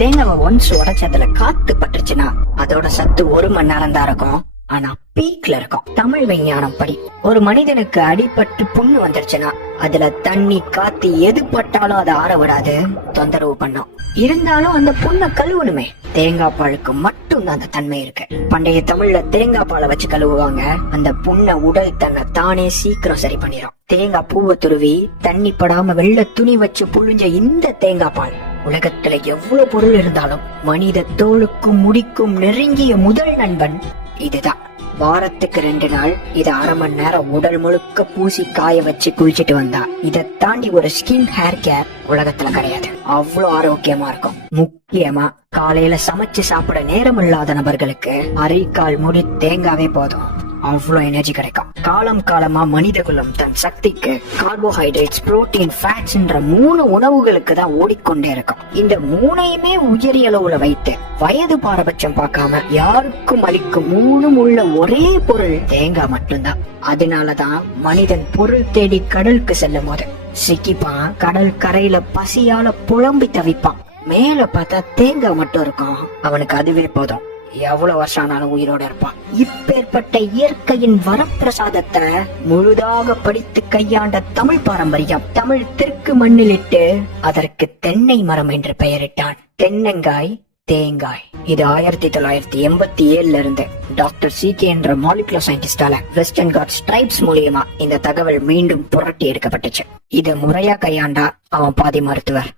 தேங்காவை ஒன்ஸ் உடைச்சதுல காத்து பட்டுச்சுன்னா அதோட சத்து 1 மணி நேரம் தான் இருக்கும், ஆனா பீக்ல இருக்கும். தமிழ் விஞ்ஞானம் படி ஒரு மனிதனுக்கு அடிபட்டு புண்ணு வந்துருச்சுன்னா அதுல தண்ணி காத்து எது பட்டாலும் அதை ஆற விடாது, தொந்தரவு பண்ணும். இருந்தாலும் அந்த புண்ணை கழுவணுமே. தேங்காய் பாலுக்கு மட்டும் தான் அந்த தன்மை இருக்கு. பண்டைய தமிழ்ல தேங்காய் பாலை வச்சு கழுவுவாங்க. அந்த புண்ணை உடல் தன்னை தானே சீக்கிரம் சரி பண்ணிடும். தேங்காய் பூவை துருவி தண்ணி படாம வெள்ளை துணி வச்சு புழிஞ்ச இந்த தேங்காய் பால் உலகத்துல எவ்வளவு பொருள் இருந்தாலும் மனித தோலுக்கும் முடிக்கும் நெருங்கிய முதல் நண்பன் இதுதான். வாரத்துக்கு 2 நாள் இத 1/2 மணி நேரம் உடல் முழுக்க பூசி காய வச்சு குளிச்சுட்டு வந்தா இதை தாண்டி ஒரு ஸ்கின் ஹேர் கேர் உலகத்துல கிடையாது. அவ்வளவு ஆரோக்கியமா இருக்கும். முக்கியமா காலையில சமைச்சு சாப்பிட நேரம் இல்லாத நபர்களுக்கு அரைக்கால் முடி தேங்காவே போதும், அவ்வளவு எனர்ஜி கிடைக்கும். காலம் காலமா மனித குலம் தன் சக்திக்கு கார்போஹைட்ரேட்ஸ், புரோட்டீன், ஃபேட்ஸ் என்ற 3 உணவுகளுக்கு தான் ஓடிக்கொண்டே இருக்கும். இந்த 3ஐயுமே உயரிய அளவுல வைத்து வயது பாரபட்சம் பார்க்காம யாருக்கும் அளிக்கும் 3 உள்ள ஒரே பொருள் தேங்காய் மட்டும்தான். அதனாலதான் மனிதன் பொருள் தேடி கடலுக்கு செல்லும் போது சிக்கிப்பான், கடல் கரையில பசியால புலம்பி தவிப்பான். மேல பார்த்தா தேங்காய் மட்டும் இருக்கும், அவனுக்கு அதுவே போதும், எவ்வளவு வருஷம் ஆனாலும் உயிரோட இருப்பான். இப்பேற்பட்ட இயற்கையின் வரப்பிரசாதத்தை முழுதாக படித்து கையாண்ட தமிழ் பாரம்பரியம் தமிழ் தெற்கு மண்ணிலிட்டு அதற்கு தென்னை மரம் என்று பெயரிட்டான். தென்னங்காய், தேங்காய். இது 1987 இருந்து டாக்டர் CK என்ற மாலிகுலர் சயின்டிஸ்டால வெஸ்டர்ன் காட்ஸ் ட்ரைப்ஸ் மூலியமா இந்த தகவல் மீண்டும் புரட்டி எடுக்கப்பட்டுச்சு. இத முறையா கையாண்டா அவன் பாதி மருத்துவர்,